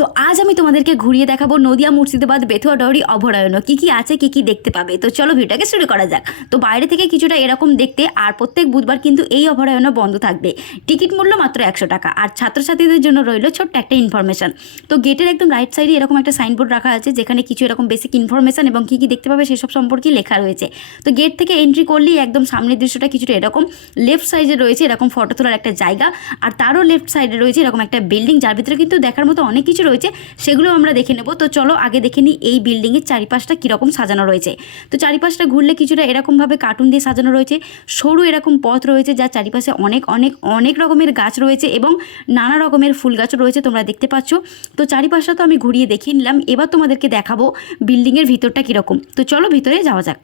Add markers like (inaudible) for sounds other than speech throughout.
তো আজ আমি তোমাদেরকে ঘুরিয়ে দেখাবো নদিয়া, মুর্শিদাবাদ, বেথুয়া, ডহরি, অভয়ারণ্য। কী কী আছে, কী কী দেখতে পাবে? তো চলো ভিডিওটাকে শুরু করা যাক। তো বাইরে থেকে কিছুটা এরকম দেখতে, আর প্রত্যেক বুধবার কিন্তু এই অভয়ারণ্য বন্ধ থাকবে। টিকিট মূল্য মাত্র একশো টাকা, আর ছাত্রছাত্রীদের জন্য রইল ছোট্ট একটা ইনফরমেশন তো গেটের একদম রাইট সাইডে এরকম একটা সাইনবোর্ড রাখা আছে, যেখানে কিছু এরকম বেসিক ইনফরমেশন এবং কী কী দেখতে পাবে সেসব সম্পর্কে লেখা রয়েছে। তো গেট থেকে এন্ট্রি করলেই একদম সামনের দৃশ্যটা কিছুটা এরকম লেফট সাইডে রয়েছে, এরকম ফটো তোলার একটা জায়গা। আর তারও লেফট সাইডে রয়েছে এরকম একটা বিল্ডিং যার ভিতরে কিন্তু দেখার মতো অনেক কিছু রয়েছে সেগুলো আমরা দেখে নেব। তো চলো আগে দেখে নিই এই বিল্ডিংয়ের চারিপাশটা কীরকম সাজানো রয়েছে। তো চারিপাশটা ঘুরলে কিছুটা এরকমভাবে কার্টুন দিয়ে সাজানো রয়েছে। সরু এরকম পথ রয়েছে, যার চারিপাশে অনেক অনেক অনেক রকমের গাছ রয়েছে এবং নানা রকমের ফুল গাছও রয়েছে তোমরা দেখতে পাচ্ছ। তো চারিপাশটা তো আমি ঘুরিয়ে দেখিয়ে নিলাম। এবার তোমাদেরকে দেখাবো বিল্ডিংয়ের ভিতরটা কীরকম। তো চলো ভিতরে যাওয়া যাক।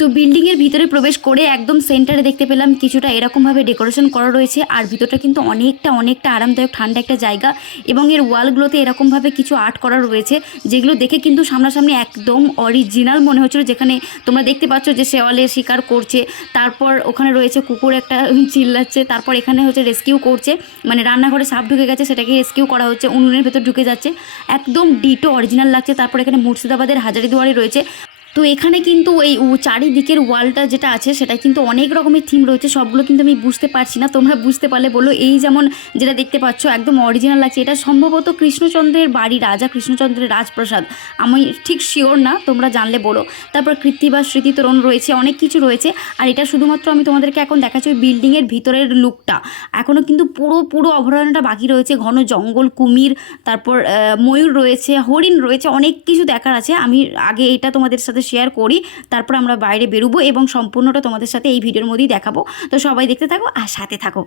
তো বিল্ডিংয়ের ভিতরে প্রবেশ করে একদম সেন্টারে দেখতে পেলাম কিছুটা এরকমভাবে ডেকোরেশন করা রয়েছে, আর ভিতরটা কিন্তু অনেকটা অনেকটা আরামদায়ক, ঠান্ডা একটা জায়গা এবং এর ওয়ালগুলোতে এরকমভাবে কিছু আর্ট করা রয়েছে যেগুলো দেখে কিন্তু সামনাসামনি একদম অরিজিনাল মনে হচ্ছিল, যেখানে তোমরা দেখতে পাচ্ছ যে শেওয়ালে শিকার করছে, তারপর ওখানে রয়েছে কুকুর একটা (laughs) চিল্লাচ্ছে, তারপর এখানে হচ্ছে রেস্কিউ করছে মানে রান্নাঘরে সাপ ঢুকে গেছে, সেটাকে রেস্কিউ করা হচ্ছে, উনুনের ভেতর ঢুকে যাচ্ছে, একদম ডিটো অরিজিনাল লাগছে, তারপর এখানে মুর্শিদাবাদের হাজারিদুয়ারি রয়েছে তো এখানে কিন্তু এই চারিদিকের ওয়ালটা যেটা আছে সেটা কিন্তু অনেক রকমের থিম রয়েছে, সবগুলো কিন্তু আমি বুঝতে পারছি না। তোমরা বুঝতে পারলে বলো, এই যেমন যেটা দেখতে পাচ্ছ, একদম অরিজিনাল লাগছে। এটা সম্ভবত কৃষ্ণচন্দ্রের বাড়ি, রাজা কৃষ্ণচন্দ্রের রাজপ্রাসাদ। আমি ঠিক শিওর না, তোমরা জানলে বলো। তারপর কৃত্তি বা স্মৃতিতরণ রয়েছে, অনেক কিছু রয়েছে। আর এটা শুধুমাত্র আমি তোমাদেরকে এখন দেখাচ্ছি ওই বিল্ডিংয়ের ভিতরের লুকটা এখনও কিন্তু পুরো পুরো অভয়ারণ্যটা বাকি রয়েছে। ঘন জঙ্গল, কুমির, তারপর ময়ূর রয়েছে, হরিণ রয়েছে, অনেক কিছু দেখার আছে। আমি আগে এটা তোমাদের সাথে শেয়ার করি, তারপর আমরা বাইরে বেরোবো এবং সম্পূর্ণটা তোমাদের সাথে এই ভিডিওর মধ্যেই দেখাবো। তো সবাই দেখতে থাকো আর সাথে থাকো।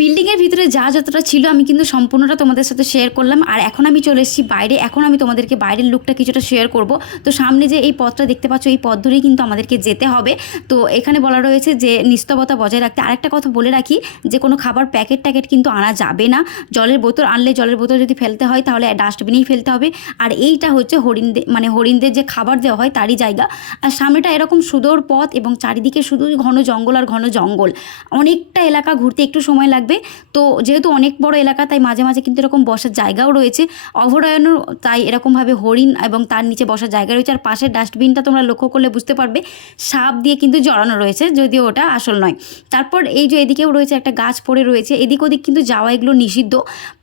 বিল্ডিংয়ের ভিতরে যা যতটা ছিল আমি কিন্তু সম্পূর্ণটা তোমাদের সাথে শেয়ার করলাম। আর এখন আমি চলে এসেছি বাইরে, এখন আমি তোমাদেরকে বাইরের লুকটা কিছুটা শেয়ার করব। তো সামনে যে এই পথটা দেখতে পাচ্ছ, এই পথ ধরেই কিন্তু আমাদেরকে যেতে হবে। তো এখানে বলা রয়েছে যে নিস্তবতা বজায় রাখতে আরেকটা কথা বলে রাখি, যে কোনো খাবার প্যাকেট ট্যাকেট কিন্তু আনা যাবে না। জলের বোতল আনলে জলের বোতল যদি ফেলতে হয়, তাহলে ডাস্টবিনেই ফেলতে হবে। আর এইটা হচ্ছে হরিণদের মানে হরিণদের যে খাবার দেওয়া হয়, তারই জায়গা। আর সামনেটা এরকম সুদূর পথ এবং চারিদিকে শুধু ঘন জঙ্গল আর ঘন জঙ্গল। অনেকটা এলাকা ঘুরতে একটু সময় লাগবে তো যেহেতু অনেক বড় এলাকা, তাই মাঝে মাঝে কিন্তু এরকম বসার জায়গাও রয়েছে। অভয়ারণ্য, তাই এরকমভাবে হরিণ এবং তার নিচে বসার জায়গা রয়েছে। আর পাশের ডাস্টবিনটা তোমরা লক্ষ্য করলে বুঝতে পারবে, সাপ দিয়ে কিন্তু জড়ানো রয়েছে, যদিও ওটা আসল নয়। তারপর এই যে এদিকেও রয়েছে একটা গাছ পড়ে রয়েছে। এদিক ওদিক কিন্তু যাওয়া এগুলো নিষিদ্ধ।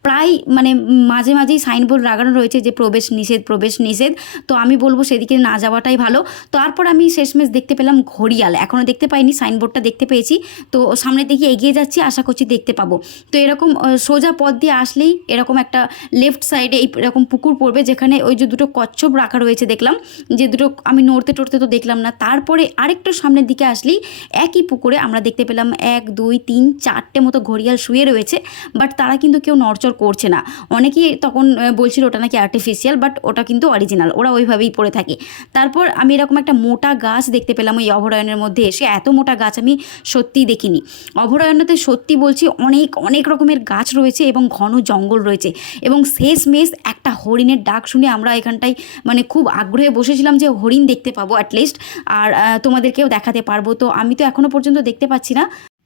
প্রায় মানে মাঝে মাঝেই সাইনবোর্ড লাগানো রয়েছে যে প্রবেশ নিষেধ প্রবেশ নিষেধ। তো আমি বলব সেদিকে না যাওয়াটাই ভালো। তারপর আমি শেষমেশ দেখতে পেলাম ঘড়িয়াল। এখনও দেখতে পাইনি, সাইনবোর্ডটা দেখতে পেয়েছি। তো সামনের দিকে এগিয়ে যাচ্ছি, আশা করছি দেখতে পাবো। তো এরকম সোজা পথ দিয়ে আসলেই এরকম একটা লেফট সাইডে এই এরকম পুকুর পড়বে, যেখানে ওই যে দুটো কচ্ছপ রাখা রয়েছে দেখলাম। যে দুটো আমি নড়তে টড়তে তো দেখলাম না। তারপরে আরেকটু সামনের দিকে আসলেই একই পুকুরে আমরা দেখতে পেলাম এক, দুই, তিন, চারটে মতো ঘড়িয়াল শুয়ে রয়েছে। বাট তারা কিন্তু কেউ নড়চড় করছে না। অনেকেই তখন বলছিল ওটা নাকি আর্টিফিশিয়াল বাট ওটা কিন্তু অরিজিনাল ওরা ওইভাবেই পড়ে থাকে। তারপর আমি এরকম একটা মোটা গাছ দেখতে পেলাম ওই অভয়ারণ্যের মধ্যে এসে। এত মোটা গাছ আমি সত্যিই দেখিনি। অভয়ারণ্যতে সত্যি বলছি, অনেক অনেক রকমের গাছ রয়েছে এবং ঘন জঙ্গল রয়েছে। এবং শেষ মেশ একটা হরিণের ডাক শুনে আমরা এখানটায় মানে খুব আগ্রহে বসেছিলাম যে হরিণ দেখতে পাবো অ্যাটলিস্ট আর তোমাদেরকেও দেখাতে পারব। তো আমি তো এখনও পর্যন্ত দেখতে পাচ্ছি না।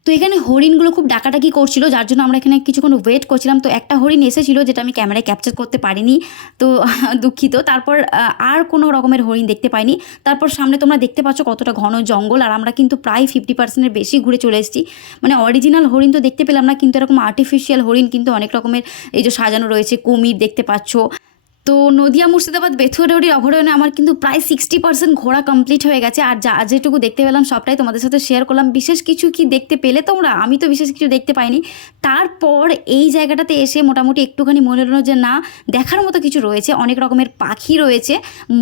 তো এখানে হরিণগুলো খুব ডাকাডাকি করছিল, যার জন্য আমরা এখানে কিছুক্ষণ ওয়েট করছিলাম। তো একটা হরিণ এসেছিল যেটা আমি ক্যামেরায় ক্যাপচার করতে পারিনি, তো (laughs) দুঃখিত। তারপর আর কোনো রকমের হরিণ দেখতে পাইনি। তারপর সামনে তোমরা দেখতে পাচ্ছ কতটা ঘন জঙ্গল, আর আমরা কিন্তু প্রায় ফিফটি পার্সেন্টের বেশি ঘুরে চলে এসেছি। মানে অরিজিনাল হরিণ তো দেখতে পেলাম না, কিন্তু এরকম আর্টিফিশিয়াল হরিণ কিন্তু অনেক রকমের এই যে সাজানো রয়েছে, কুমির দেখতে পাচ্ছ। তো নদিয়া মুর্শিদাবাদ বেথুয়াডৌড়ির অভয়ারণ্যে আমার কিন্তু প্রায় সিক্সটি পার্সেন্ট ঘোরা কমপ্লিট হয়ে গেছে। আর যা যেটুকু দেখতে পেলাম সবটাই তোমাদের সাথে শেয়ার করলাম। বিশেষ কিছু কি দেখতে পেলে তোমরা? আমি তো বিশেষ কিছু দেখতে পাইনি। তারপর এই জায়গাটাতে এসে মোটামুটি একটুখানি মনে হলো যে না, দেখার মতো কিছু রয়েছে। অনেক রকমের পাখি রয়েছে,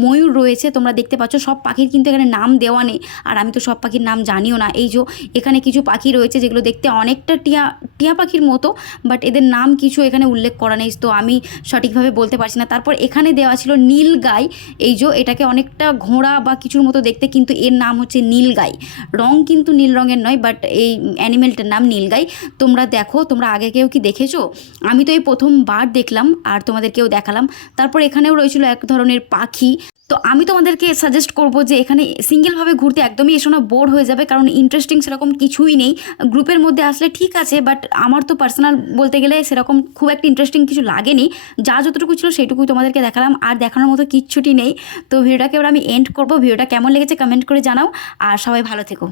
ময়ূর রয়েছে, তোমরা দেখতে পাচ্ছ। সব পাখির কিন্তু এখানে নাম দেওয়া নেই। আর আমি তো সব পাখির নাম জানিও না। এই যে এখানে কিছু পাখি রয়েছে যেগুলো দেখতে অনেকটা টিয়া টিয়া পাখির মতো বাট এদের নাম কিছু এখানে উল্লেখ করা নেই, তো আমি সঠিকভাবে বলতে পারছি না। তারপর এখানে দেওয়া ছিল নীল গাই, এই যে এটাকে অনেকটা ঘোড়া বা কিছুর মতো দেখতে, কিন্তু এর নাম হচ্ছে নীল গাই। রং কিন্তু নীল রঙের নয় বাট এই অ্যানিমেলটার নাম নীল গাই। তোমরা দেখো, তোমরা আগে কেউ কি দেখেছ? আমি তো এই প্রথমবার দেখলাম, আর তোমাদেরকেও দেখালাম। তারপর এখানেও রয়েছিল এক ধরনের পাখি। তো আমি তোমাদেরকে সাজেস্ট করব যে এখানে সিঙ্গেলভাবে ঘুরতে একদমই এসো না বোর হয়ে যাবে, কারণ ইন্টারেস্টিং সেরকম কিছুই নেই। গ্রুপের মধ্যে আসলে ঠিক আছে বাট আমার তো পার্সোনাল বলতে গেলে সেরকম খুব একটা ইন্টারেস্টিং কিছু লাগেনি। যা যতটুকু ছিল সেটুকুই তোমাদেরকে দেখালাম, আর দেখানোর মতো কিচ্ছুটি নেই। তো ভিডিওটাকে এবার আমি এন্ড করব। ভিডিওটা কেমন লেগেছে কমেন্ট করে জানাও, আর সবাই ভালো থেকো।